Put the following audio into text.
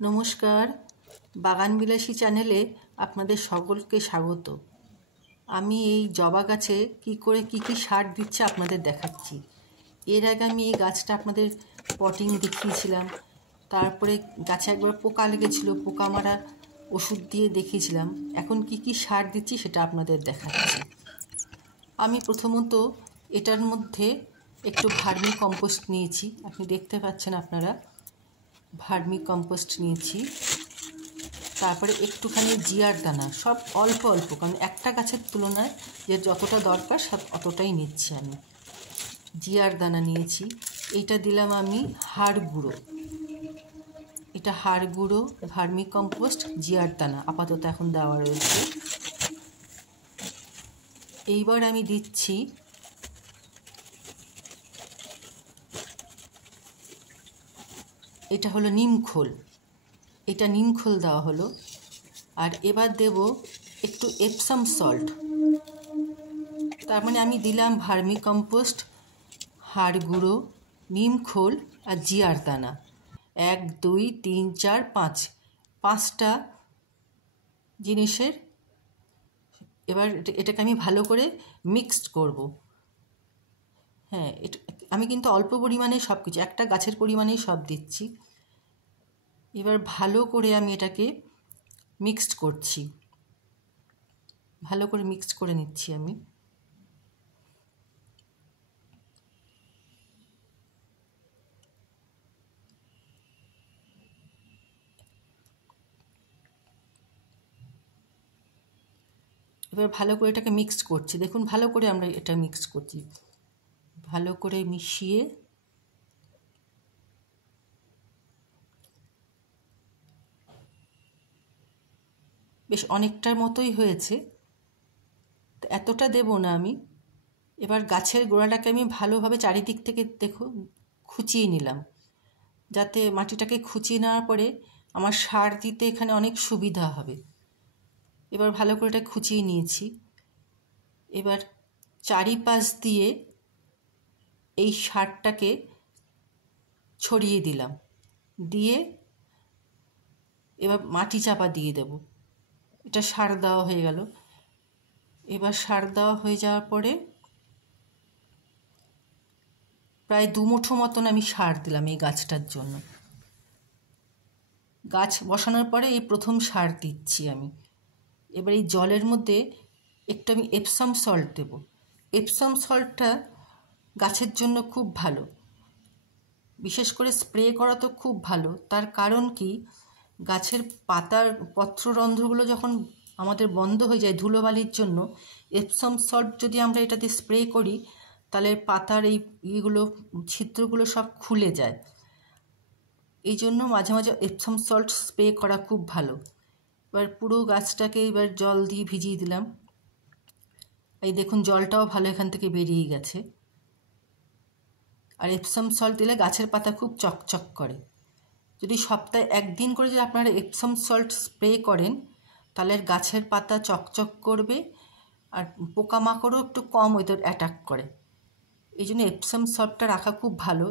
নমস্কার, বাগানবিলাসী চ্যানেলে আপনাদের সকলকে স্বাগত। আমি এই জবা গাছে কী কী সার দিচ্ছে আপনাদের দেখাচ্ছি। এর আগে আমি এই গাছটা আপনাদের পটিং দেখিয়েছিলাম, তারপরে গাছে একবার পোকা লেগেছিল, পোকা মারা ওষুধ দিয়ে দেখিয়েছিলাম। এখন কী সার দিচ্ছি সেটা আপনাদের দেখাচ্ছি। আমি প্রথমত এটার মধ্যে একটু ভার্মি কম্পোস্ট নিয়েছি, আপনি দেখতে পাচ্ছেন আপনারা, ভার্মি কম্পোস্ট নিয়েছি। তারপরে একটুখানি জিয়ার দানা, সব অল্প অল্প, কারণ একটা গাছের তুলনায় যে যতটা দরকার সব অতটাই নিচ্ছি আমি। জিয়ার দানা নিয়েছি, এইটা দিলাম আমি হাড় গুঁড়ো, এটা হাড় গুঁড়ো, ভার্মি কম্পোস্ট, জিয়ার দানা আপাতত এখন দেওয়া রয়েছে। এইবার আমি দিচ্ছি এটা হলো নিমখোল, এটা নিমখোল দেওয়া হলো। আর এবার দেব একটু এপসাম সল্ট, তার মানে আমি দিলাম ভার্মি কম্পোস্ট, হাড় গুঁড়ো, নিমখোল আর জিয়ার দানা, 1 2 3 4 5, 5টা জিনিসের। এবার এটাকে আমি ভালো করে মিক্সড করব। হ্যাঁ, এটা আমি কিন্তু অল্প পরিমাণে সব কিছু, একটা গাছের পরিমাণেই সব দিচ্ছি। এবার ভালো করে আমি এটাকে মিক্সড করছি, ভালো করে মিক্সড করে নিচ্ছি আমি। এবার ভালো করে এটাকে মিক্সড করছি, দেখুন ভালো করে আমরা এটা মিক্সড করছি, ভালো করে মিশিয়ে বেশ অনেকটার মতোই হয়েছে, এতটা দেব না আমি। এবার গাছের গোড়াটাকে আমি ভালোভাবে চারিদিক থেকে খুঁচিয়ে নিলাম, যাতে মাটিটাকে খুঁচিয়ে নেওয়ার পরে আমার সার দিতে এখানে অনেক সুবিধা হবে। এবার ভালো করে এটা খুঁচিয়ে নিয়েছি। এবার চারিপাশ দিয়ে এই সারটাকে ছড়িয়ে দিলাম, দিয়ে এবার মাটি চাপা দিয়ে দেব। এটা সার দেওয়া হয়ে গেল। এবার সার দেওয়া হয়ে যাওয়ার পরে প্রায় 2 মুঠো মতন আমি সার দিলাম এই গাছটার জন্য। গাছ বসানোর পরে এই প্রথম সার দিচ্ছি আমি। এবার এই জলের মধ্যে একটু আমি এপসাম সল্ট দেব। এপসাম সল্টটা গাছের জন্য খুব ভালো, বিশেষ করে স্প্রে করা তো খুব ভালো। তার কারণ কি, গাছের পাতার পত্ররন্ধ্রগুলো যখন আমাদের বন্ধ হয়ে যায় ধুলোবালির জন্য, এপসাম সল্ট যদি আমরা এটাতে স্প্রে করি তাহলে পাতার এই ইয়েগুলো, ছিদ্রগুলো সব খুলে যায়। এই জন্য মাঝে মাঝে এপসাম সল্ট স্প্রে করা খুব ভালো। এবার পুরো গাছটাকে এবার জল দিয়ে ভিজিয়ে দিলাম। এই দেখুন জলটাও ভালো এখান থেকে বেরিয়ে গেছে। আর এপসাম সল্ট দিলে গাছের পাতা খুব চকচক করে। যদি সপ্তাহে 1 দিন করে যদি আপনারা এপসাম সল্ট স্প্রে করেন তাহলে গাছের পাতা চকচক করবে, আর পোকামাকড়ও একটু কম ওদের অ্যাটাক করে। এই জন্য এপসাম সল্টটা রাখা খুব ভালো।